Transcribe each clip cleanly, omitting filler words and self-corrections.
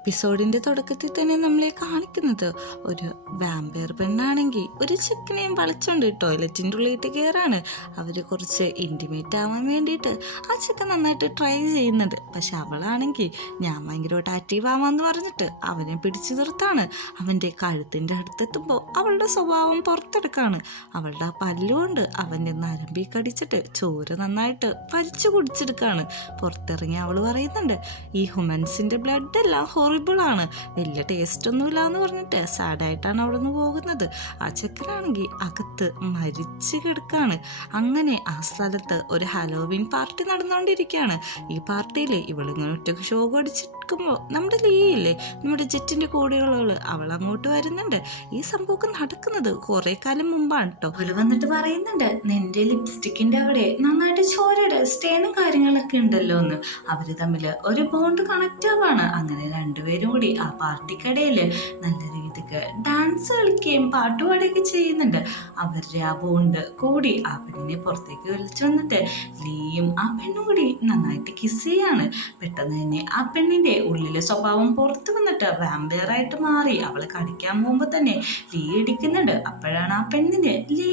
എപ്പിസോഡിൻ്റെ തുടക്കത്തിൽ തന്നെ നമ്മളെ കാണിക്കുന്നത് ഒരു വാമ്പയർ പെണ്ണാണെങ്കിൽ ഒരു ചെക്കനെയും വളച്ചുകൊണ്ട് ടോയ്ലറ്റിൻ്റെ ഉള്ളിട്ട് കയറാണ്. അവർ കുറച്ച് ഇൻറ്റിമേറ്റ് ആവാൻ വേണ്ടിയിട്ട് ആ ചെക്കൻ നന്നായിട്ട് ട്രൈ ചെയ്യുന്നുണ്ട്. പക്ഷെ അവളാണെങ്കിൽ ഞാൻ ഭയങ്കരമായിട്ട് ആക്റ്റീവ് ആവാമെന്ന് പറഞ്ഞിട്ട് അവനെ പിടിച്ചു നിർത്താണ്. അവൻ്റെ കഴുത്തിൻ്റെ അടുത്തെത്തുമ്പോൾ അവളുടെ സ്വഭാവം പുറത്തെടുക്കാണ്. അവളുടെ ആ പല്ലുകൊണ്ട് അവൻ്റെ നരമ്പി കടിച്ചിട്ട് ചോര നന്നായിട്ട് വലിച്ചു കുടിച്ചെടുക്കുകയാണ്. പുറത്തിറങ്ങി അവൾ പറയുന്നുണ്ട്, ഈ ഹ്യൂമൻസിൻ്റെ ബ്ലഡ് എല്ലാം ഹൊറിബിളാണ്, വലിയ ടേസ്റ്റ് ഒന്നുമില്ല എന്ന് പറഞ്ഞിട്ട് സാഡായിട്ടാണ് അവിടെ നിന്ന് പോകുന്നത്. ആ ചെക്കനാണെങ്കിൽ അകത്ത് മരിച്ചു കിടക്കാണ്. അങ്ങനെ ആ സ്ഥലത്ത് ഒരു ഹലോവിൻ പാർട്ടി നടന്നുകൊണ്ടിരിക്കുകയാണ്. ഈ പാർട്ടിയിൽ ഇവളിങ്ങനെ ഒറ്റക്ക് ഷോ അടിച്ചിരിക്കുമ്പോൾ നമ്മുടെ ലീയില്ലേ, നമ്മുടെ ജെറ്റിൻ്റെ കൂടെയുള്ളവള്, അവൾ അങ്ങോട്ട് വരുന്നുണ്ട്. ഈ സംഭവമൊക്കെ നടക്കുന്നത് കുറേ കാലം മുമ്പാണ് കേട്ടോ. അവള് വന്നിട്ട് പറയുന്നുണ്ട്, നിന്റെ ലിപ്സ്റ്റിക്കിൻ്റെ അവിടെ നന്നായിട്ട് ചോരയുടെ സ്റ്റേനും കാര്യങ്ങളൊക്കെ ഉണ്ടല്ലോ എന്ന്. അവര് തമ്മിൽ ഒരു ബോണ്ട് കണക്റ്റ് ആവാണ്. അങ്ങനെ രണ്ടുപേരും കൂടി ആ പാർട്ടിക്കടയിൽ നല്ല രീതിക്ക് ഡാൻസ് കളിക്കുകയും പാട്ടുപാടുകയൊക്കെ ചെയ്യുന്നുണ്ട്. അവരുടെ ആ ബോണ്ട് കൂടി ആ പെണ്ണിനെ പുറത്തേക്ക് വലിച്ചു വന്നിട്ട് ലീയും ആ പെണ്ണും കൂടി നന്നായിട്ട് കിസ് ചെയ്യാണ്. പെട്ടെന്ന് തന്നെ ആ പെണ്ണിന്റെ ഉള്ളിലെ സ്വഭാവം പുറത്തു വന്നിട്ട് വാമ്പയറായിട്ട് മാറി അവളെ കടിക്കാൻ പോകുമ്പോൾ തന്നെ ലീ ഇടിക്കുന്നുണ്ട്. അപ്പോഴാണ് ആ പെണ്ണിന് ലീ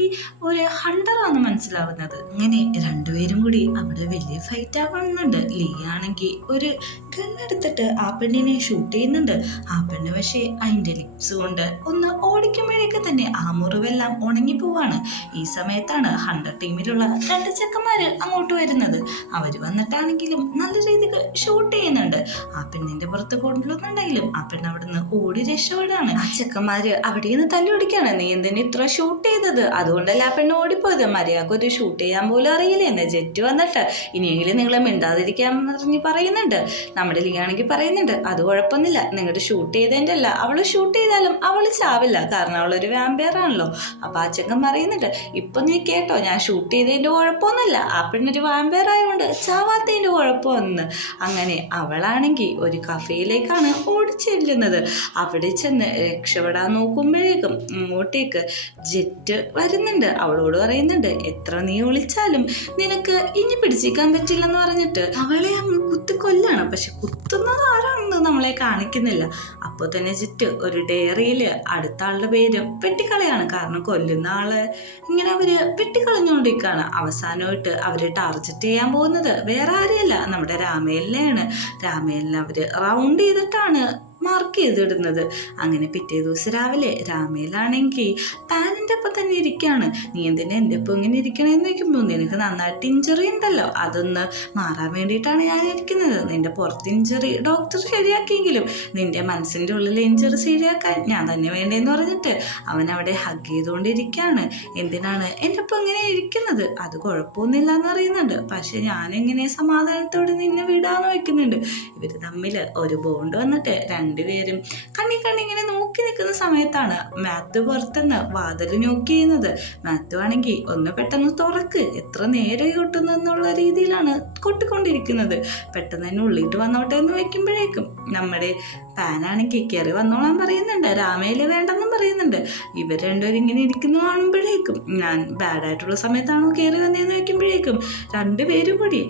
ഒരു ഹണ്ടറാന്ന് മനസ്സിലാവുന്നത്. അങ്ങനെ രണ്ടുപേരും കൂടി അവിടെ വലിയ ഫൈറ്റ് ആവുന്നുണ്ട്. ലീ ആണെങ്കിൽ ഒരു ഗണ്ണെടുത്തിട്ട് ആ പെണ്ണിനെ ഷൂട്ട് ചെയ്യുന്നുണ്ട്. ആ പെണ്ണ് പക്ഷേ അതിൻ്റെ ലിപ്സ് കൊണ്ട് ഒന്ന് ഓടിക്കുമ്പോഴേക്ക് തന്നെ ആ മുറിവെല്ലാം ഉണങ്ങിപ്പോവാണ്. ഈ സമയത്താണ് ഹണ്ടർ ടീമിലുള്ള രണ്ട് ചെക്കന്മാര് അങ്ങോട്ട് വരുന്നത്. അവര് വന്നിട്ടാണെങ്കിലും നല്ല രീതിക്ക് ഷൂട്ട് ചെയ്യുന്നുണ്ട്. ആ പെണ്ണിന്റെ പുറത്ത് കൊണ്ടുവന്നുണ്ടെങ്കിലും ആ പെണ്ണ് അവിടുന്ന് ഓടി രക്ഷപ്പെടാണ്. ആ ചെക്കന്മാര് അവിടെ നിന്ന് തല്ലി ഓടിക്കാണ്, നീ എന്തിനാ ഇത്ര ഷൂട്ട് ചെയ്തത്, അതുകൊണ്ടല്ല ആ പെണ്ണ് ഓടിപ്പോയത്, മര്യാദക്ക് ഒരു ഷൂട്ട് ചെയ്യാൻ പോലും അറിയില്ലേ എന്ന് ജെറ്റ് വന്നിട്ട് ഇനിയെങ്കിലും നിങ്ങളെ മിണ്ടാതിരിക്കാൻ പറഞ്ഞ് പറയുന്നുണ്ട്. നമ്മുടെ ലീയാണെങ്കിൽ പറയുന്നുണ്ട്, അത് കുഴപ്പമൊന്നുമില്ല, നിങ്ങളുടെ ഷൂട്ട് ചെയ്തതിൻ്റെ അല്ല, അവള് ഷൂട്ട് ചെയ്താലും അവള് ചാവില്ല, കാരണം അവളൊരു വാമ്പയർ ആണല്ലോ. അപ്പൊ ആ ചെക്കൻ പറയുന്നുണ്ട്, ഇപ്പൊ നീ കേട്ടോ, ഞാൻ ഷൂട്ട് ചെയ്തതിൻ്റെ കുഴപ്പമൊന്നുമില്ല, ആ പെണ്ണൊരു വാമ്പയർ ആയതുകൊണ്ട് ചാവാത്തതിൻ്റെ കുഴപ്പമൊന്ന്. അങ്ങനെ അവളാണെങ്കിൽ ഒരു കഫേയിലേക്കാണ് ഓടിച്ചെല്ലുന്നത്. അവിടെ ചെന്ന് രക്ഷപ്പെടാൻ നോക്കുമ്പോഴേക്കും ഇങ്ങോട്ടേക്ക് ജെറ്റ് വരുന്നുണ്ട്. അവളോട് പറയുന്നുണ്ട്, എത്ര നീ ഒളിച്ചാലും നിനക്ക് ഇനി പിടിച്ചിരിക്കാൻ പറ്റില്ലെന്ന് പറഞ്ഞിട്ട് അവളെ അങ്ങ് കുത്തിക്കൊല്ലാണ്. പക്ഷെ കുത്തുന്നത് ആരാണെന്ന് നമ്മളെ കാണിക്കുന്നില്ല. അപ്പോൾ തന്നെ ജെറ്റ് ഒരു ഡയറിയിൽ അടുത്ത ആളുടെ പേര് വെട്ടിക്കളയാണ്. കാരണം കൊല്ലുന്ന ആള് ഇങ്ങനെ അവര് വെട്ടിക്കളഞ്ഞുകൊണ്ടിരിക്കുകയാണ്. അവസാനമായിട്ട് അവര് ടാർഗറ്റ് ചെയ്യാൻ പോകുന്നത് വേറെ ആരെയല്ല, നമ്മുടെ രാമേലിനെയാണ്. രാമേലിനെ അവര് റൗണ്ട് ചെയ്തിട്ടാണ് മാർക്ക് ചെയ്തിടുന്നത്. അങ്ങനെ പിറ്റേ ദിവസം രാവിലെ രാമേലാണെങ്കിൽ പാനിൻ്റെ ഒപ്പം തന്നെ ഇരിക്കുകയാണ്. നീ എന്തിനാ എൻ്റെ ഒപ്പം ഇങ്ങനെ ഇരിക്കണേന്ന് ചോദിക്കുമ്പോൾ, നിനക്ക് നന്നായിട്ട് ഇഞ്ചറി ഉണ്ടല്ലോ, അതൊന്ന് മാറാൻ വേണ്ടിയിട്ടാണ് ഞാൻ ഇരിക്കുന്നത്. നിന്റെ പുറത്ത് ഇഞ്ചറി ഡോക്ടർ ശരിയാക്കിയെങ്കിലും നിന്റെ മനസ്സിൻ്റെ ഉള്ളിൽ ഇഞ്ചറി ശരിയാക്കാൻ ഞാൻ തന്നെ വേണ്ടേന്ന് പറഞ്ഞിട്ട് അവൻ അവിടെ ഹഗ് ചെയ്തുകൊണ്ടിരിക്കുകയാണ്. എന്തിനാണ് എൻ്റെ ഒപ്പം ഇങ്ങനെ ഇരിക്കുന്നത്, അത് കുഴപ്പമൊന്നുമില്ല എന്നറിയുന്നുണ്ട്, പക്ഷെ ഞാനെങ്ങനെ സമാധാനത്തോടെ നിന്നെ വിടാന്ന് വയ്ക്കുന്നുണ്ട്. ഇവർ തമ്മിൽ ഒരു ബോണ്ട് വന്നിട്ട് രണ്ടുപേരും കണ്ണി ഇങ്ങനെ നോക്കി നിൽക്കുന്ന സമയത്താണ് മാത്യു പുറത്തുനിന്ന് വാതിൽ നോക്കി ചെയ്യുന്നത്. മാത്യു ആണെങ്കിൽ ഒന്ന് പെട്ടെന്ന് തുറക്ക്, എത്ര നേരം കൊട്ടുന്നു എന്നുള്ള രീതിയിലാണ് കൊട്ടിക്കൊണ്ടിരിക്കുന്നത്. പെട്ടെന്ന് തന്നെ ഉള്ളിട്ട് വന്നോട്ടെ എന്ന് വയ്ക്കുമ്പോഴേക്കും നമ്മുടെ പാനാണെങ്കിൽ കയറി വന്നോളാൻ പറയുന്നുണ്ട്. രാമേല് വേണ്ടെന്നും പറയുന്നുണ്ട്. ഇവർ രണ്ടുപേരും ഇങ്ങനെ ഇരിക്കുന്നു കാണുമ്പോഴേക്കും, ഞാൻ ബാഡായിട്ടുള്ള സമയത്താണോ കയറി വന്നതെന്ന് വയ്ക്കുമ്പോഴേക്കും രണ്ടുപേരും കൂടി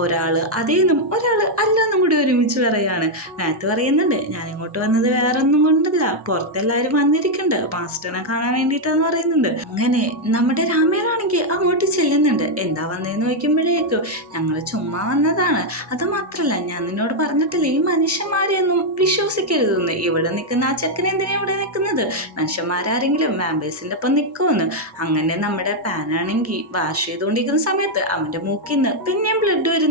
ഒരാള് അതേന്നും ഒരാള് അല്ലെന്നും കൂടി ഒരുമിച്ച് പറയാണ്. മാത്യു പറയുന്നുണ്ട്, ഞാൻ ഇങ്ങോട്ട് വന്നത് വേറെ ഒന്നും കൊണ്ടല്ല, പുറത്തെല്ലാവരും വന്നിരിക്കുന്നുണ്ട്, മാസ്റ്ററിനെ കാണാൻ വേണ്ടിയിട്ടാന്ന് പറയുന്നുണ്ട്. അങ്ങനെ നമ്മുടെ രാമേലാണെങ്കിൽ അങ്ങോട്ട് ചെല്ലുന്നുണ്ട്. എന്താ വന്നതെന്ന് ചോദിക്കുമ്പോഴേക്കും, ഞങ്ങൾ ചുമ്മാ വന്നതാണ്, അത് മാത്രല്ല ഞാൻ നിന്നോട് പറഞ്ഞിട്ടില്ല ഈ മനുഷ്യന്മാരെയൊന്നും വിശ്വസിക്കരുതെന്ന്. ഇവിടെ നിൽക്കുന്ന ആ ചെക്കനെ എന്തിനാ ഇവിടെ നിൽക്കുന്നത്, മനുഷ്യന്മാരാരെങ്കിലും വാമ്പേഴ്സിൻ്റെ ഒപ്പം നിൽക്കുമെന്ന്. അങ്ങനെ നമ്മുടെ പാനാണെങ്കിൽ വാഷ് ചെയ്തുകൊണ്ടിരിക്കുന്ന സമയത്ത് അവൻ്റെ മൂക്കിൽ നിന്ന് പിന്നെയും ബ്ലഡ് വരുന്നുണ്ട്.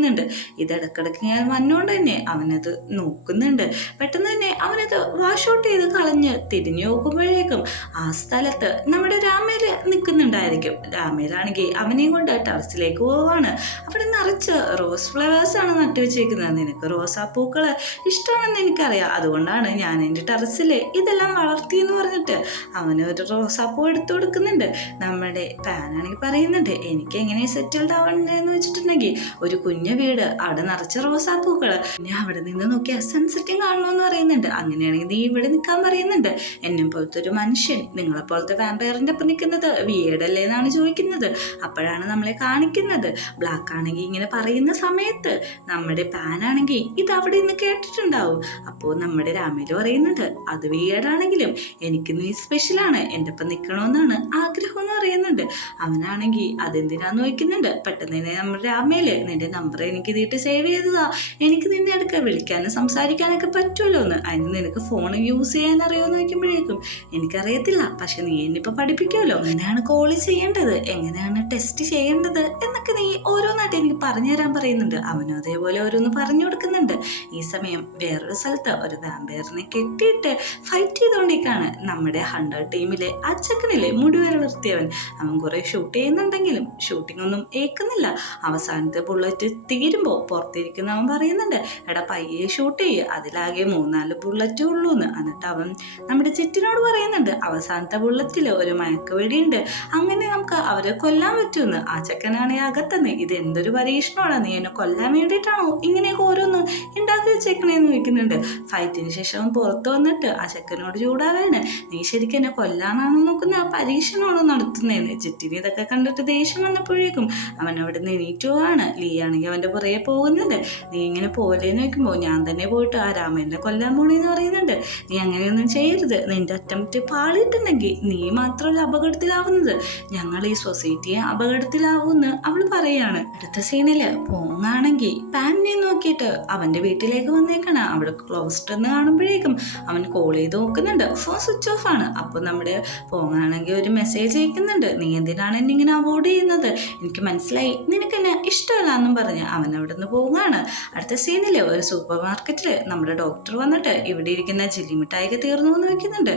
ഇടക്കിടക്ക് ഞാൻ വന്നോണ്ട് തന്നെ അവനത് നോക്കുന്നുണ്ട്. പെട്ടെന്ന് തന്നെ അവനത് വാഷ് ഔട്ട് ചെയ്ത് കളഞ്ഞ് തിരിഞ്ഞു നോക്കുമ്പോഴേക്കും ആ സ്ഥലത്ത് നമ്മുടെ രാമേല് നിൽക്കുന്നുണ്ടായിരിക്കും. രാമേലാണെങ്കിൽ അവനെയും കൊണ്ട് ടെറസിലേക്ക് പോവാണ്. അവിടെ നിറച്ച് റോസ് ഫ്ലവേഴ്സ് ആണ് നട്ടു വെച്ചേക്കുന്നത്. നിനക്ക് റോസാപ്പൂക്കള് ഇഷ്ടമാണെന്ന് എനിക്കറിയാം, അതുകൊണ്ടാണ് ഞാൻ എൻ്റെ ടെറസിൽ ഇതെല്ലാം വളർത്തിയെന്ന് പറഞ്ഞിട്ട് അവന് ഒരു റോസാപ്പൂ എടുത്തു കൊടുക്കുന്നുണ്ട്. നമ്മുടെ പാനാണെങ്കിൽ പറയുന്നുണ്ട്, എനിക്ക് എങ്ങനെ സെറ്റിൽഡ് ആവണ്ടെന്ന് വെച്ചിട്ടുണ്ടെങ്കിൽ ഒരു കുഞ്ഞു വീട്, അവിടെ നിറച്ച് റോസാപ്പൂക്കള്, പിന്നെ അവിടെ നിന്ന് നോക്കിയാൽ സൺസെറ്റും കാണണമെന്ന് പറയുന്നുണ്ട്. അങ്ങനെയാണെങ്കിൽ നീ ഇവിടെ നിൽക്കാൻ പറയുന്നുണ്ട്. എന്നെ പോലത്തെ ഒരു മനുഷ്യൻ നിങ്ങളെപ്പോലത്തെ വാമ്പയറിന്റെ ഒപ്പം നിൽക്കുന്നത് വീടല്ലേ എന്നാണ് ചോദിക്കുന്നത്. അപ്പോഴാണ് നമ്മളെ കാണിക്കുന്നത്. ബ്ലാക്ക് ആണെങ്കിൽ ഇങ്ങനെ പറയുന്ന സമയത്ത് നമ്മുടെ പാനാണെങ്കിൽ ഇത് അവിടെ നിന്ന് കേട്ടിട്ടുണ്ടാവും. അപ്പോൾ നമ്മുടെ രാമേല് പറയുന്നുണ്ട്, അത് വീടാണെങ്കിലും എനിക്ക് നീ സ്പെഷ്യലാണ്, എൻ്റെ ഒപ്പം നിൽക്കണമെന്നാണ് ആഗ്രഹം എന്ന് പറയുന്നുണ്ട്. അവനാണെങ്കിൽ അതെന്തിനാന്ന് ചോദിക്കുന്നുണ്ട്. പെട്ടെന്ന് തന്നെ നമ്മുടെ രാമേല്, നിന്റെ നമ്പർ എനിക്ക് ഇതിട്ട് സേവ് ചെയ്തതാ, എനിക്ക് നിന്നെ എടുക്കാൻ വിളിക്കാനും സംസാരിക്കാനൊക്കെ പറ്റുമല്ലോ എന്ന്. അതിന് നിനക്ക് ഫോൺ യൂസ് ചെയ്യാൻ അറിയുമെന്ന് ചോദിക്കുമ്പോഴേക്കും എനിക്കറിയത്തില്ല, പക്ഷെ നീ എന്നിപ്പോൾ പഠിപ്പിക്കുമല്ലോ, എങ്ങനെയാണ് കോള് ചെയ്യേണ്ടത്, എങ്ങനെയാണ് ടെസ്റ്റ് ചെയ്യേണ്ടത് എന്നൊക്കെ നീ ഓരോന്നായിട്ട് എനിക്ക് പറഞ്ഞു തരാൻ പറയുന്നുണ്ട്. അവനും അതേപോലെ ഓരോന്ന് പറഞ്ഞു കൊടുക്കുന്നുണ്ട്. ഈ സമയം വേറൊരു സ്ഥലത്ത് ഒരു വാമ്പയറിനെ കെട്ടിയിട്ട് ഫൈറ്റ് ചെയ്തുകൊണ്ടിരിക്കുകയാണ് നമ്മുടെ 100 ടീമിലെ ആ ചെക്കനിലെ മുടി വളർത്തിയവൻ. അവൻ കുറെ ഷൂട്ട് ചെയ്യുന്നുണ്ടെങ്കിലും ഷൂട്ടിംഗ് ഒന്നും ഏക്കുന്നില്ല. അവസാനത്തെ ബുള്ളറ്റ് തീരുമ്പോൾ പുറത്തിരിക്കുന്നവൻ പറയുന്നുണ്ട്, എടാ പയ്യെ ഷൂട്ട് ചെയ്യുക, അതിലാകെ 3-4 ബുള്ളറ്റേ ഉള്ളൂ എന്ന്. എന്നിട്ട് അവൻ നമ്മുടെ ചെറ്റിനോട് പറയുന്നുണ്ട്, അവസാനത്തെ ബുള്ളറ്റിൽ ഒരു മയക്കുവെടിയുണ്ട്, അങ്ങനെ നമുക്ക് അവരെ കൊല്ലാൻ പറ്റുമെന്ന്. ആ ചെക്കനാണ് അകത്തുനിന്ന്, ഇത് എന്തൊരു പരീക്ഷണമാണ്, നീ എന്നെ കൊല്ലാൻ വേണ്ടിയിട്ടാണോ ഇങ്ങനെയൊക്കെ ഓരോന്ന് ഉണ്ടാക്കി വെച്ചേക്കണേന്ന് ചോദിക്കുന്നുണ്ട്. ഫൈറ്റിന് ശേഷം പുറത്ത് വന്നിട്ട് ആ ചെക്കനോട് ചൂടാവാണ്, നീ ശരിക്കും എന്നെ കൊല്ലാനാണോ നോക്കുന്ന, ആ പരീക്ഷണമാണോ നടത്തുന്നതെന്ന്. ചെറ്റിന് ഇതൊക്കെ കണ്ടിട്ട് ദേഷ്യം വന്നപ്പോഴേക്കും അവൻ അവിടെ നിന്ന് എണീറ്റ് പോവാണ്. ലീ ആണെങ്കിൽ അവൻ്റെ പുറകെ പോകുന്നുണ്ട്. നീ ഇങ്ങനെ പോലെന്ന് വെക്കുമ്പോൾ ഞാൻ തന്നെ പോയിട്ട് ആ രാമനെ കൊല്ലാൻ പോണേന്ന് പറയുന്നുണ്ട്. നീ അങ്ങനെയൊന്നും ചെയ്യരുത്, നിന്റെ അറ്റംപ്റ്റ് പാളിയിട്ടുണ്ടെങ്കിൽ നീ മാത്രമല്ല അപകടത്തിലാവുന്നത്, ഞങ്ങൾ ഈ സൊസൈറ്റിയെ അപകടത്തിലാവുമെന്ന് അവൾ പറയാണ്. അടുത്ത സീനില് പോങ്ങാണെങ്കിൽ പാനിനെ നോക്കിയിട്ട് അവന്റെ വീട്ടിലേക്ക് വന്നേക്കണ. അവിടെ ക്ലോസ്ഡ് എന്ന് കാണുമ്പോഴേക്കും അവൻ കോൾ ചെയ്ത് നോക്കുന്നുണ്ട്. ഫോൺ സ്വിച്ച് ഓഫ് ആണ്. അപ്പൊ നമ്മുടെ പോങ്ങാണെങ്കിൽ ഒരു മെസ്സേജ് അയക്കുന്നുണ്ട്, നീ എന്തിനാണ് എന്നെ ഇങ്ങനെ അവോയ്ഡ് ചെയ്യുന്നത്, എനിക്ക് മനസ്സിലായി നിനക്ക് എന്നെ ഇഷ്ടമല്ല എന്നും പറഞ്ഞ് അവൻ അവിടെ നിന്ന് പോവുകയാണ്. അടുത്ത സീനില് ഒരു സൂപ്പർ മാർക്കറ്റില് നമ്മുടെ ഡോക്ടർ വന്നിട്ട് ഇവിടെ ഇരിക്കുന്ന ജില്ലി മിഠായിക്ക് തീർന്നു എന്ന് വെക്കുന്നുണ്ട്.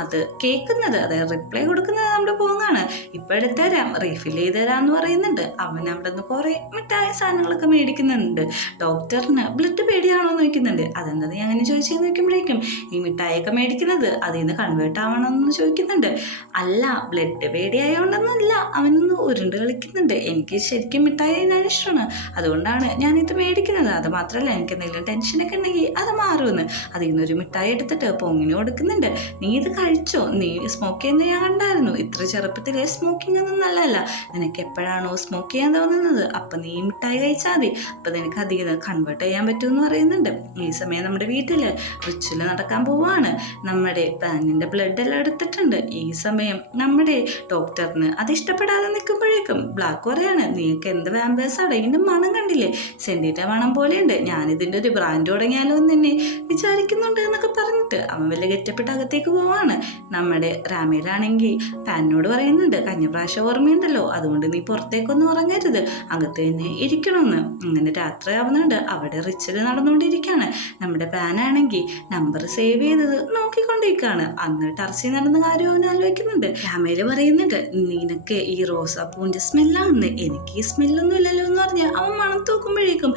അത് കേൾക്കുന്നത്, അതായത് റിപ്ലൈ കൊടുക്കുന്നത് നമ്മുടെ പോങ്ങാണ്. ഇപ്പൊ എടുത്തരാം, റീഫിൽ ചെയ്ത് തരാന്ന് പറയുന്നുണ്ട്. അവൻ അവിടെ നിന്ന് കുറെ മിഠായി സാധനങ്ങളൊക്കെ മേടിക്കുന്നുണ്ട്. ഡോക്ടറിന് ബ്ലഡ് പേടിയാണോ എന്ന് ചോദിക്കുന്നുണ്ട്. അതെന്താ നീ അങ്ങനെ ചോദിച്ചെന്ന് ചോദിക്കുമ്പോഴേക്കും ഈ മിഠായിയൊക്കെ മേടിക്കുന്നത് അതിൽ നിന്ന് കൺവേർട്ട് ആവണമെന്ന് ചോദിക്കുന്നുണ്ട്. അല്ല, ബ്ലഡ് പേടിയായോണ്ടെന്നല്ല, അവനൊന്ന് ഉരുണ്ട് കളിക്കുന്നുണ്ട്. എനിക്ക് ശരിക്കും മിഠായി ഞാൻ ഇഷ്ടമാണ്, അതുകൊണ്ടാണ് ഞാനിത് മേടിക്കുന്നത്. അത് മാത്രമല്ല എനിക്ക് എന്തെങ്കിലും ടെൻഷനൊക്കെ ഉണ്ടെങ്കിൽ അത് മാറുമെന്ന്. അതിൽ നിന്നൊരു മിഠായി എടുത്തിട്ട് പൊങ്ങിന് കൊടുക്കുന്നുണ്ട്. നീ ഇത് കഴിച്ചോ, നീ സ്മോക്ക് ചെയ്യുന്നത് ഞാൻ കണ്ടായിരുന്നു, ഇത്ര ചെറുപ്പത്തിലെ സ്മോക്കിംഗ് ഒന്നും നല്ലതല്ല, നിനക്ക് എപ്പോഴാണോ സ്മോക്ക് ചെയ്യാൻ തോന്നുന്നത് അപ്പം നീ മിഠായി കഴിച്ചാൽ മതി, അപ്പം നിനക്ക് അധികം കൺവേർട്ട് ചെയ്യാൻ പറ്റുമെന്ന് പറയുന്നുണ്ട്. ഈ സമയം നമ്മുടെ വീട്ടിൽ റിച്വൽ നടക്കാൻ പോവാണ്. നമ്മുടെ പാനിൻ്റെ ബ്ലഡ് എല്ലാം എടുത്തിട്ടുണ്ട്. ഈ സമയം നമ്മുടെ ഡോക്ടറിന് അത് ഇഷ്ടപ്പെടാതെ നിൽക്കുമ്പോഴേക്കും ബ്ലാക്ക് പറയാണ്, നീക്ക് എന്ത് വാമ്പേഴ്സാണ്, ഇതിൻ്റെ മണം കണ്ടില്ലേ, സെൻറ്റിൻ്റെ മണം പോലെയുണ്ട്, ഞാനിതിൻ്റെ ഒരു ബ്രാൻഡ് തുടങ്ങിയാലോ എന്ന് എന്നെ വിചാരിക്കുന്നുണ്ട് എന്നൊക്കെ പറഞ്ഞിട്ട് അവൻ വലിയ ഗെറ്റപ്പെട്ട് അകത്തേക്ക് പോവാണ്. നമ്മുടെ രാമയിലാണെങ്കിൽ പാനിനോട് പറയുന്നുണ്ട്, കഴിഞ്ഞ പ്രാവശ്യം ഓർമ്മയുണ്ടല്ലോ, അതുകൊണ്ട് നീ പുറത്തേക്കൊന്നും ഉറങ്ങരുത്, അകത്ത് തന്നെ ഇരിക്കണമെന്ന്. അങ്ങനെ രാത്രി ആവുന്നുണ്ട്. അവിടെ റിച്വൽ നടന്നുകൊണ്ടിരിക്കുകയാണ്. നമ്മുടെ പാനാണെങ്കിൽ നമ്പർ സേവ് ചെയ്തത് നോക്കിക്കൊണ്ടിരിക്കുകയാണ്. അന്ന് ടർച്ചി നടന്ന കാര്യം അവൻ ആലോചിക്കുന്നുണ്ട്. രാമയില് പറയുന്നുണ്ട്, നിനക്ക് ഈ റോസാപ്പൂവിൻ്റെ സ്മെല്ലാണെന്ന്, എനിക്ക് ഈ സ്മെല്ലൊന്നും ഇല്ലല്ലോ എന്ന് പറഞ്ഞ് അവൻ മണം തൂക്കുമ്പോഴേക്കും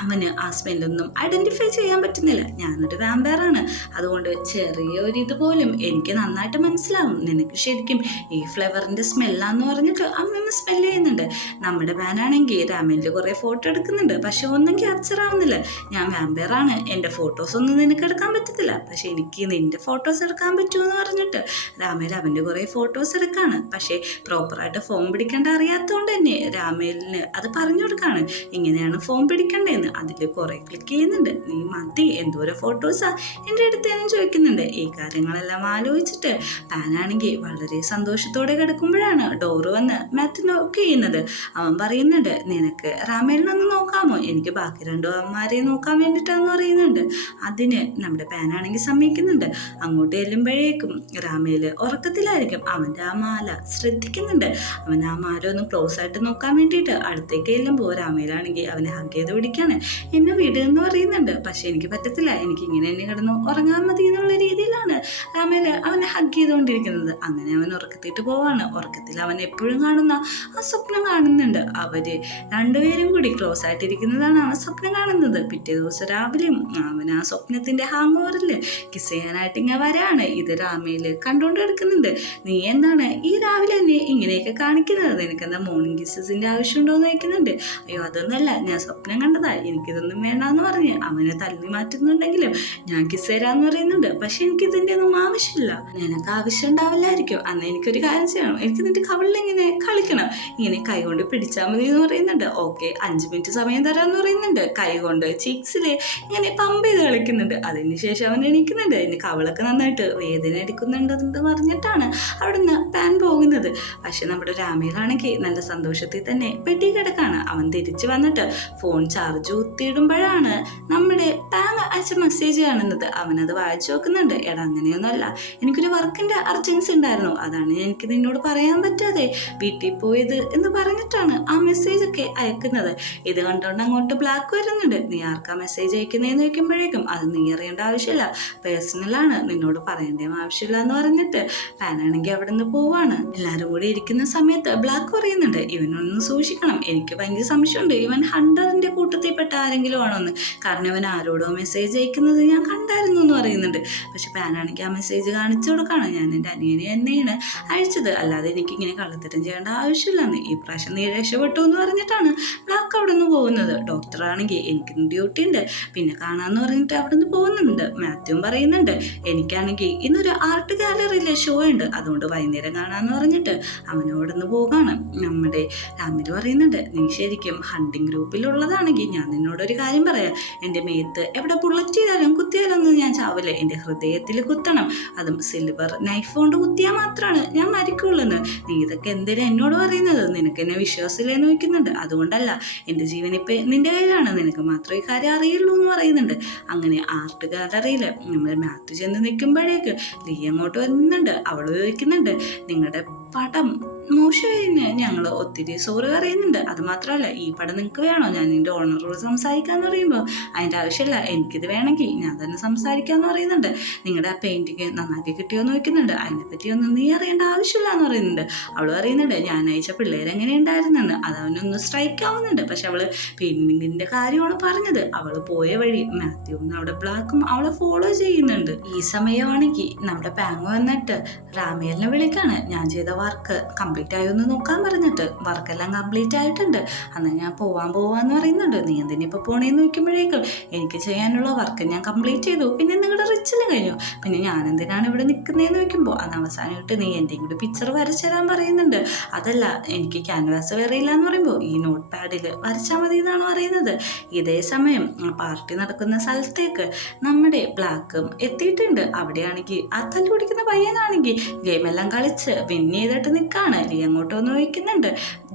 അവന് ആ സ്മെല്ലൊന്നും ഐഡൻറ്റിഫൈ ചെയ്യാൻ പറ്റുന്നില്ല. ഞാനൊരു വാമ്പയറാണ്, അതുകൊണ്ട് ചെറിയൊരു ഇതുപോലും എനിക്ക് നന്നായിട്ട് മനസ്സിലാവും, നിനക്ക് ശരിക്കും ഈ ഫ്ലേവറിൻ്റെ സ്മെല്ലാന്ന് പറഞ്ഞിട്ട് അവനൊന്ന് സ്മെല്ല് ചെയ്യുന്നുണ്ട്. നമ്മുടെ വാനാണെങ്കിൽ രാമനിൽ കുറേ ഫോട്ടോ എടുക്കുന്നുണ്ട്, പക്ഷെ ഒന്നും ക്യാപ്ചർ ആവുന്നില്ല. ഞാൻ വാമ്പയറാണ്, എൻ്റെ ഫോട്ടോസ് ഒന്നും നിനക്ക് എടുക്കാൻ പറ്റത്തില്ല, പക്ഷെ എനിക്ക് നിൻ്റെ ഫോട്ടോസ് എടുക്കാൻ പറ്റുമെന്ന് പറഞ്ഞിട്ട് രാമയിൽ അവൻ്റെ കുറേ ഫോട്ടോസ് എടുക്കാണ്. പക്ഷേ പ്രോപ്പറായിട്ട് ഫോം പിടിക്കേണ്ട അറിയാത്തതുകൊണ്ട് തന്നെ രാമേലിന് അത് പറഞ്ഞു കൊടുക്കാണ്, ഇങ്ങനെയാണ് ഫോം പിടിക്കേണ്ടതെന്ന്. അതിൽ കുറേ ക്ലിക്ക് ചെയ്യുന്നുണ്ട്. നീ മതി, എന്തോരം ഫോട്ടോസാ എൻ്റെ അടുത്തേന്ന് ചോദിക്കുന്നുണ്ട്. ഈ കാര്യങ്ങളെല്ലാം ആലോചിച്ചിട്ട് പാനാണെങ്കിൽ വളരെ സന്തോഷത്തോടെ കിടക്കുമ്പോഴാണ് ഡോറ് വന്ന് മാത്യു നോക്ക് ചെയ്യുന്നത്. അവൻ പറയുന്നുണ്ട്, നിനക്ക് രാമേലിനൊന്ന് നോക്കാമോ, എനിക്ക് ബാക്കി 2 അമ്മമാരെ നോക്കാൻ വേണ്ടിയിട്ടാന്ന് പറയുന്നുണ്ട്. അതിന് നമ്മുടെ പാനാണെങ്കിൽ സമ്മതിക്കുന്നുണ്ട്. അങ്ങോട്ട് ചെല്ലുമ്പോഴേക്കും രാമേല് ഉറക്കത്തിലായിരിക്കും. അവൻ്റെ ആ മാല ശ്രദ്ധിക്കുന്നുണ്ട്. അവൻ ആ മാല ഒന്ന് ക്ലോസ് ആയിട്ട് നോക്കാൻ വേണ്ടിയിട്ട് അടുത്തേക്ക് ചെല്ലുമ്പോൾ രാമേലാണെങ്കിൽ അവനെ ഹഗ് ചെയ്ത് പിടിക്കാൻ ചോദിക്കുകയാണ്, എന്നെ വിടുമെന്ന് പറയുന്നുണ്ട്. പക്ഷെ എനിക്ക് പറ്റത്തില്ല, എനിക്ക് ഇങ്ങനെ തന്നെ കിടന്നു ഉറങ്ങാൻ മതി എന്നുള്ള രീതിയിലാണ് രാമേൽ അവനെ ഹഗ് ചെയ്തുകൊണ്ടിരിക്കുന്നത്. അങ്ങനെ അവൻ ഉറക്കത്തിട്ട് പോവാണ്. ഉറക്കത്തിൽ അവൻ എപ്പോഴും കാണുന്ന ആ സ്വപ്നം കാണുന്നുണ്ട്. അവര് രണ്ടുപേരും കൂടി ക്ലോസ് ആയിട്ടിരിക്കുന്നതാണ് അവൻ സ്വപ്നം കാണുന്നത്. പിറ്റേ ദിവസം രാവിലെയും അവൻ ആ സ്വപ്നത്തിന്റെ ഹാങ് ഓവറിൽ കിസ് ചെയ്യാനായിട്ട് ഇങ്ങനെ വരാണ്. ഇത് രാമയിൽ കണ്ടുകൊണ്ട് എടുക്കുന്നുണ്ട്. നീ എന്താണ് ഈ രാവിലെ തന്നെ ഇങ്ങനെയൊക്കെ കാണിക്കുന്നത്? നിനക്കെന്താ മോർണിംഗ് കിസ്സസിന്റെ ആവശ്യമുണ്ടോ എന്ന് ചോദിക്കുന്നുണ്ട്. അയ്യോ അതൊന്നല്ല, ഞാൻ സ്വപ്നം കണ്ടതാ, എനിക്കിതൊന്നും വേണ്ടാന്ന് പറഞ്ഞ് അവനെ തള്ളി മാറ്റുന്നുണ്ടെങ്കിലും ഞാൻ കിസ് തരാന്ന് പറയുന്നുണ്ട്. പക്ഷെ എനിക്ക് ഇതിന്റെ ഒന്നും ആവശ്യമില്ല. നിനക്ക് ആവശ്യം ഉണ്ടാവില്ലായിരിക്കും. അന്ന് എനിക്കൊരു കാര്യം ചെയ്യണം, എനിക്ക് നിന്റെ കവിളിൽ ഇങ്ങനെ കളിക്കണം, ഇങ്ങനെ കൈ കൊണ്ട് പിടിച്ചാൽ മതി എന്ന് പറയുന്നുണ്ട്. ഓക്കെ, 5 മിനിറ്റ് സമയം തരാമെന്ന് പറയുന്നുണ്ട്. കൈ കൊണ്ട് ചീക്സിൽ ഇങ്ങനെ പമ്പ് ചെയ്ത് കളിക്കുന്നുണ്ട്. അതിനുശേഷം അവൻ എണീക്കുന്നുണ്ട്. അതിന് കവിളൊക്കെ നന്നായിട്ട് വേദന എടുക്കുന്നുണ്ടെന്ന് പറഞ്ഞിട്ടാണ് അവിടുന്ന് പാൻ പോകുന്നത്. പക്ഷെ നമ്മുടെ രാമയിലാണെങ്കിൽ നല്ല സന്തോഷത്തിൽ തന്നെ പെട്ടി കിടക്കാണ്. അവൻ തിരിച്ചു വന്നിട്ട് ഫോൺ ചാർജ് കുത്തിയിടുമ്പോഴാണ് നമ്മുടെ പാൻ അയച്ച മെസ്സേജ് കാണുന്നത്. അവനത് വായിച്ചു നോക്കുന്നുണ്ട്. എടാ അങ്ങനെയൊന്നുമല്ല, എനിക്കൊരു വർക്കിന്റെ അർജൻസി ഉണ്ടായിരുന്നു, അതാണ് എനിക്ക് നിന്നോട് പറയാൻ പറ്റാതെ വീട്ടിൽ പോയത് എന്ന് പറഞ്ഞിട്ടാണ് ആ മെസ്സേജ് ഒക്കെ അയക്കുന്നത്. ഇത് കണ്ടുകൊണ്ട് അങ്ങോട്ട് ബ്ലാക്ക് വരുന്നുണ്ട്. നീ ആർക്കാ മെസ്സേജ് അയക്കുന്നതെന്ന് ചോദിക്കുമ്പോഴേക്കും അത് നീ അറിയേണ്ട ആവശ്യമില്ല, പേഴ്സണലാണ്, നിന്നോട് പറയേണ്ടതും ആവശ്യമില്ല എന്ന് പറഞ്ഞിട്ട് പാനാണെങ്കിൽ അവിടെ നിന്ന് പോവാണ്. എല്ലാവരും കൂടി ഇരിക്കുന്ന സമയത്ത് ബ്ലാക്ക് പറയുന്നുണ്ട്, ഇവനൊന്ന് സൂക്ഷിക്കണം, എനിക്ക് ഭയങ്കര സംശയമുണ്ട്, ഇവൻ ഹണ്ടറിന്റെ കൂട്ടത്തിൽപ്പെട്ട ആരെങ്കിലും ആണോന്ന്, കാരണം ഇവൻ ആരോടോ മെസ്സേജ് അയക്കുന്നത് ഞാൻ കണ്ടായിരുന്നു എന്ന് പറയുന്നുണ്ട്. പക്ഷെ പാനാണെങ്കിൽ ആ മെസ്സേജ് കാണിച്ചു കൊടുക്കാണ്, ഞാൻ എൻ്റെ അനിയനെ തന്നെയാണ് അയച്ചത്, അല്ലാതെ എനിക്കിങ്ങനെ കള്ളത്തരം ചെയ്യേണ്ട ആവശ്യമില്ലെന്ന്, ഈ പ്രാവശ്യം നീ രക്ഷപ്പെട്ടു എന്ന് പറഞ്ഞിട്ടാണ് ബ്ലാക്ക് അവിടെ നിന്ന് പോകുന്നത്. ഡോക്ടറാണെങ്കിൽ എനിക്കും ഡ്യൂട്ടി ഉണ്ട്, പിന്നെ കാണാമെന്ന് പറഞ്ഞിട്ട് അവിടെ നിന്ന് പോകുന്നുണ്ട്. മാത്യുവും പറയുന്നുണ്ട്, എനിക്കാണെങ്കിൽ ഇന്നൊരു ആർട്ട് ഗാലറിയിലെ ഷോ ഉണ്ട്, അതുകൊണ്ട് വൈകുന്നേരം കാണാമെന്ന് പറഞ്ഞിട്ട് അവനോടൊന്ന് പോകാണ്. നമ്മുടെ രാമിൽ പറയുന്നുണ്ട്, നീ ശരിക്കും ഹണ്ടിങ് ഗ്രൂപ്പിലുള്ളതാണെങ്കിൽ ഞാൻ നിന്നോടൊരു കാര്യം പറയാം, എൻ്റെ മേത്ത് എവിടെ ബുള്ളറ്റ് ചെയ്താലും കുത്തിയാലും ഒന്നും ഞാൻ ചാവില്ല, എൻ്റെ ഹൃദയത്തിൽ കുത്തണം, അതും സിൽവർ നൈഫ് കൊണ്ട് കുത്തിയാൽ മാത്രമാണ് ഞാൻ മരിക്കുള്ളൂന്ന്. നീ ഇതൊക്കെ എന്തിനാ എന്നോട് പറയുന്നത്? നിനക്ക് എന്നെ വിശ്വാസമില്ലെന്ന് ചോദിക്കുന്നുണ്ട്. അതുകൊണ്ടല്ല, എൻ്റെ ജീവൻ ഇപ്പം നിന്റെ കയ്യിലാണ്, നിനക്ക് മാത്രമേ ഈ കാര്യം അറിയുള്ളൂ എന്ന് പറയുന്നുണ്ട്. അങ്ങനെ ആർട്ട് ഗാലറിയിൽ നമ്മൾ മാത്യു ചെന്ന് നിൽക്കുമ്പോഴേക്ക് ലീ അങ്ങോട്ട് വരുന്നുണ്ട്. അവൾ ചോദിക്കുന്നുണ്ട്, നിങ്ങളുടെ പടം മോശമായിരുന്നു, ഞങ്ങൾ ഒത്തിരി സോറി പറയുന്നുണ്ട്, അത് മാത്രമല്ല ഈ പടം നിങ്ങൾക്ക് വേണോ, ഞാൻ എൻ്റെ ഓണറോട് സംസാരിക്കാമെന്ന് പറയുമ്പോൾ അതിൻ്റെ ആവശ്യമില്ല, എനിക്കിത് വേണമെങ്കിൽ ഞാൻ തന്നെ സംസാരിക്കാമെന്ന് പറയുന്നുണ്ട്. നിങ്ങളുടെ ആ പെയിൻറ്റിങ് നന്നാക്കി കിട്ടിയോ എന്ന് ചോദിക്കുന്നുണ്ട്. അതിനെപ്പറ്റിയൊന്നും നീ അറിയേണ്ട ആവശ്യമില്ല എന്ന് പറയുന്നുണ്ട്. അവൾ പറയുന്നുണ്ട്, ഞാൻ അയച്ച പിള്ളേരെങ്ങനെ ഉണ്ടായിരുന്നെന്ന്, അത് അവനൊന്ന് സ്ട്രൈക്ക് ആവുന്നുണ്ട്. പക്ഷെ അവൾ പെയിൻറ്റിങ്ങിൻ്റെ കാര്യമാണ് പറഞ്ഞത്. അവൾ പോയ വഴി മാത്യുവും അവിടെ ബ്ലാക്കും അവളെ ഫോളോ ചെയ്യുന്നുണ്ട്. ഈ സമയമാണെങ്കിൽ നമ്മുടെ പാങ് വന്നിട്ട് രാമേലിനെ വിളിക്കാണ്, ഞാൻ ചെയ്ത വർക്ക് കംപ്ലീറ്റ് ആയോ എന്ന് നോക്കാൻ പറഞ്ഞിട്ട്. വർക്കെല്ലാം കംപ്ലീറ്റ് ആയിട്ടുണ്ട്, അന്ന് ഞാൻ പോവാന്ന് പറയുന്നുണ്ട്. നീ എന്തിനിപ്പോൾ പോണേന്ന് നോക്കുമ്പോഴേക്കും എനിക്ക് ചെയ്യാനുള്ള വർക്ക് ഞാൻ കംപ്ലീറ്റ് ചെയ്തു, പിന്നെ നിങ്ങളുടെ റിച്ചിലും കഴിഞ്ഞു, പിന്നെ ഞാൻ എന്തിനാണ് ഇവിടെ നിൽക്കുന്നതെന്ന് നോക്കുമ്പോൾ അന്ന് അവസാനമായിട്ട് നീ എൻ്റെ കൂടി പിക്ചർ വരച്ചു തരാൻ പറയുന്നുണ്ട്. അതല്ല, എനിക്ക് ക്യാൻവാസ് വേറെ ഇല്ല എന്ന് പറയുമ്പോൾ ഈ നോട്ട് പാഡിൽ വരച്ചാൽ മതി എന്നാണ് പറയുന്നത്. ഇതേ സമയം പാർട്ടി നടക്കുന്ന സ്ഥലത്തേക്ക് നമ്മുടെ ബ്ലാക്കും എത്തിയിട്ടുണ്ട്. അവിടെയാണെങ്കിൽ ആ തല്ലു പിടിക്കുന്ന പയ്യനാണെങ്കിൽ ഗെയിമെല്ലാം കളിച്ച് വിൻ ചെയ്തിട്ട് നിൽക്കാണ്. ലീ അങ്ങോട്ട് വന്ന് ചോദിക്കുന്നുണ്ട്,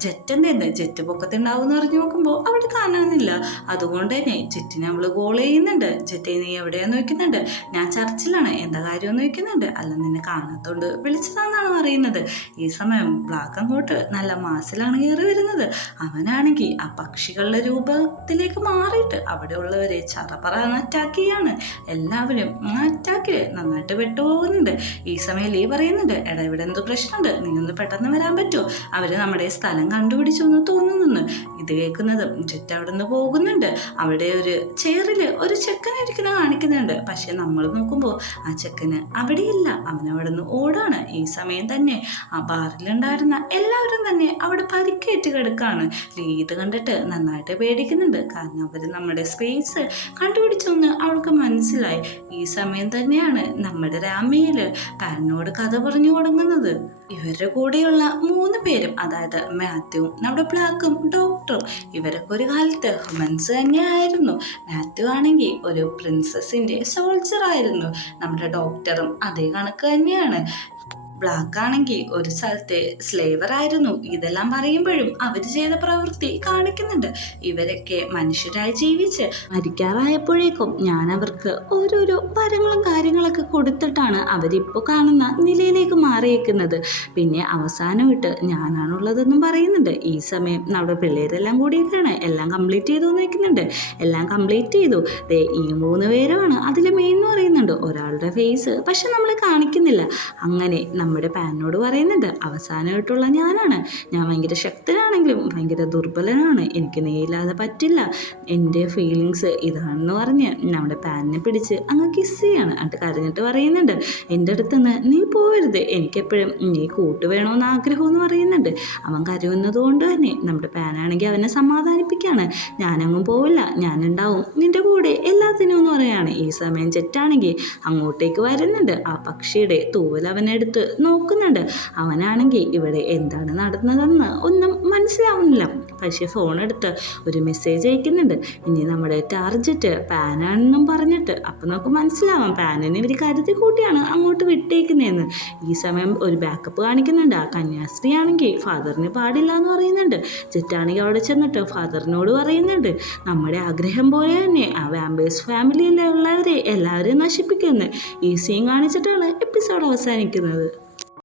ജെറ്റ് എന്തെന്ന്, ജെറ്റ് പൊക്കത്തുണ്ടാവും എന്ന് അറിഞ്ഞു നോക്കുമ്പോൾ അവിടെ കാണാനില്ല. അതുകൊണ്ട് തന്നെ ജെറ്റിനെ അവള് കോൾ ചെയ്യുന്നുണ്ട്. ജെറ്റെ നീ എവിടെയാന്ന് ചോദിക്കുന്നുണ്ട്. ഞാൻ ചർച്ചിലാണ്, എന്താ കാര്യമെന്ന് ചോദിക്കുന്നുണ്ട്. അല്ല നിന്നെ കാണാത്തോണ്ട് വിളിച്ചതാന്നാണ് പറയുന്നത്. ഈ സമയം ബ്ലാക്ക് അങ്ങോട്ട് നല്ല മാസിലാണ് കയറി വരുന്നത്. അവനാണെങ്കിൽ ആ പക്ഷികളുടെ രൂപത്തിലേക്ക് മാറിയിട്ട് അവിടെ ഉള്ളവരെ ചറപറ അറ്റാക്ക് ചെയ്യാണ്. എല്ലാവരും ആ അറ്റാക്കില് നന്നായിട്ട് പെട്ടുപോകുന്നുണ്ട്. ഈ സമയം ലീ പറയുന്നുണ്ട്, എടാ ഇവിടെ എന്തോ പ്രശ്നമുണ്ട്, നീ ഒന്ന് പെട്ടെന്ന് വരാൻ പറ്റുമോ, അവര് നമ്മുടെ സ്ഥലം കണ്ടുപിടിച്ചു എന്ന് തോന്നുന്നു. ഇത് കേൾക്കുന്നതും ജെറ്റ് അവിടെ നിന്ന് പോകുന്നുണ്ട്. അവിടെ ഒരു ചെയറിൽ ഒരു ചെക്കൻ ഇരിക്കുന്ന കാണിക്കുന്നുണ്ട്. പക്ഷെ നമ്മൾ നോക്കുമ്പോൾ ആ ചെക്കന് അവിടെയില്ല, അവനവിടെ നിന്ന് ഓടാണ്. ഈ സമയം തന്നെ ആ ബാറിലുണ്ടായിരുന്ന എല്ലാവരും തന്നെ അവിടെ പരിക്കേറ്റ് കിടക്കാണ്. ഇത് കണ്ടിട്ട് നന്നായിട്ട് പേടിക്കുന്നുണ്ട്, കാരണം അവർ നമ്മുടെ സ്പേസ് കണ്ടുപിടിച്ചു എന്ന് അവൾക്ക് മനസ്സിലായി. ഈ സമയം തന്നെയാണ് നമ്മുടെ രാമയില് പാനോട് കഥ പറഞ്ഞു തുടങ്ങുന്നത്. ഇവരുടെ കൂടെയുള്ള 3 പേരും, അതായത് മാത്യുവും നമ്മുടെ ബ്ലാക്കും ഡോക്ടറും, ഇവരൊക്കെ ഒരു കാലത്ത് ഹ്യൂമൻസ് തന്നെയായിരുന്നു. മാത്യു ആണെങ്കിൽ ഒരു പ്രിൻസസിന്റെ സോൾജർ ആയിരുന്നു. നമ്മുടെ ഡോക്ടറും അതേ കണക്ക് തന്നെയാണ്. ബ്ലാക്ക് ആണെങ്കിൽ ഒരു സ്ഥലത്തെ സ്ലേവർ ആയിരുന്നു. ഇതെല്ലാം പറയുമ്പോഴും അവർ ചെയ്ത പ്രവൃത്തി കാണിക്കുന്നുണ്ട്. ഇവരൊക്കെ മനുഷ്യരായി ജീവിച്ച് മരിക്കാറായപ്പോഴേക്കും ഞാൻ അവർക്ക് ഓരോരോ വരങ്ങളും കാര്യങ്ങളൊക്കെ കൊടുത്തിട്ടാണ് അവരിപ്പോൾ കാണുന്ന നിലയിലേക്ക് മാറിയേക്കുന്നത്. പിന്നെ അവസാനമായിട്ട് ഞാനാണുള്ളതെന്നും പറയുന്നുണ്ട്. ഈ സമയം നമ്മുടെ പിള്ളേരെല്ലാം കൂടിയിട്ടാണ് എല്ലാം കംപ്ലീറ്റ് ചെയ്തു വയ്ക്കുന്നുണ്ട്. എല്ലാം കംപ്ലീറ്റ് ചെയ്തു. ഈ 3 പേരുമാണ് അതിൽ മെയിൻ എന്ന് പറയുന്നുണ്ട്. ഒരാളുടെ ഫേസ് പക്ഷെ നമ്മൾ കാണിക്കുന്നില്ല. അങ്ങനെ നമ്മുടെ പാനോട് പറയുന്നുണ്ട്, അവസാനമായിട്ടുള്ള ഞാനാണ്. ഞാൻ ഭയങ്കര ശക്തനാണെങ്കിലും ഭയങ്കര ദുർബലനാണ്. എനിക്ക് നീ ഇല്ലാതെ പറ്റില്ല. എൻ്റെ ഫീലിങ്സ് ഇതാണെന്ന് പറഞ്ഞ് നമ്മുടെ പാനിനെ പിടിച്ച് അങ്ങ് കിസ് ചെയ്യാണ്. എന്നിട്ട് കരഞ്ഞിട്ട് പറയുന്നുണ്ട്, എൻ്റെ അടുത്തുനിന്ന് നീ പോകരുത്, എനിക്കെപ്പോഴും നീ കൂട്ട് വേണമെന്ന് ആഗ്രഹമെന്ന് പറയുന്നുണ്ട്. അവൻ കരയുന്നത് കൊണ്ട് തന്നെ നമ്മുടെ പാനാണെങ്കിൽ അവനെ സമാധാനിപ്പിക്കുകയാണ്. ഞാനങ്ങും പോവില്ല, ഞാനുണ്ടാവും നിൻ്റെ കൂടെ എല്ലാത്തിനും എന്ന് പറയാണ്. ഈ സമയം ജെറ്റാണെങ്കിൽ അങ്ങോട്ടേക്ക് വരുന്നുണ്ട്. ആ പക്ഷിയുടെ തൂവൽ അവനെടുത്ത് നോക്കുന്നുണ്ട്. അവനാണെങ്കിൽ ഇവിടെ എന്താണ് നടന്നതെന്ന് ഒന്നും മനസ്സിലാവുന്നില്ല. പക്ഷേ ഫോണെടുത്ത് ഒരു മെസ്സേജ് അയക്കുന്നുണ്ട്. ഇനി നമ്മുടെ ടാർജറ്റ് പാനാണെന്നും പറഞ്ഞിട്ട്. അപ്പം നമുക്ക് മനസ്സിലാവാം പാനിനെ ഇവർ കരുതി കൂട്ടിയാണ് അങ്ങോട്ട് വിട്ടേക്കുന്നതെന്ന്. ഈ സമയം ഒരു ബാക്കപ്പ് കാണിക്കുന്നുണ്ട്. ആ കന്യാസ്ത്രീ ആണെങ്കിൽ ഫാദറിന് പാടില്ല എന്ന് പറയുന്നുണ്ട്. ജെറ്റാണെങ്കിൽ അവിടെ ചെന്നിട്ട് ഫാദറിനോട് പറയുന്നുണ്ട്, നമ്മുടെ ആഗ്രഹം പോലെ തന്നെ ആ വാമ്പേഴ്സ് ഫാമിലിയിലുള്ളവരെ എല്ലാവരെയും നശിപ്പിക്കുന്നത്. ഈ സീൻ കാണിച്ചിട്ടാണ് എപ്പിസോഡ് അവസാനിക്കുന്നത്.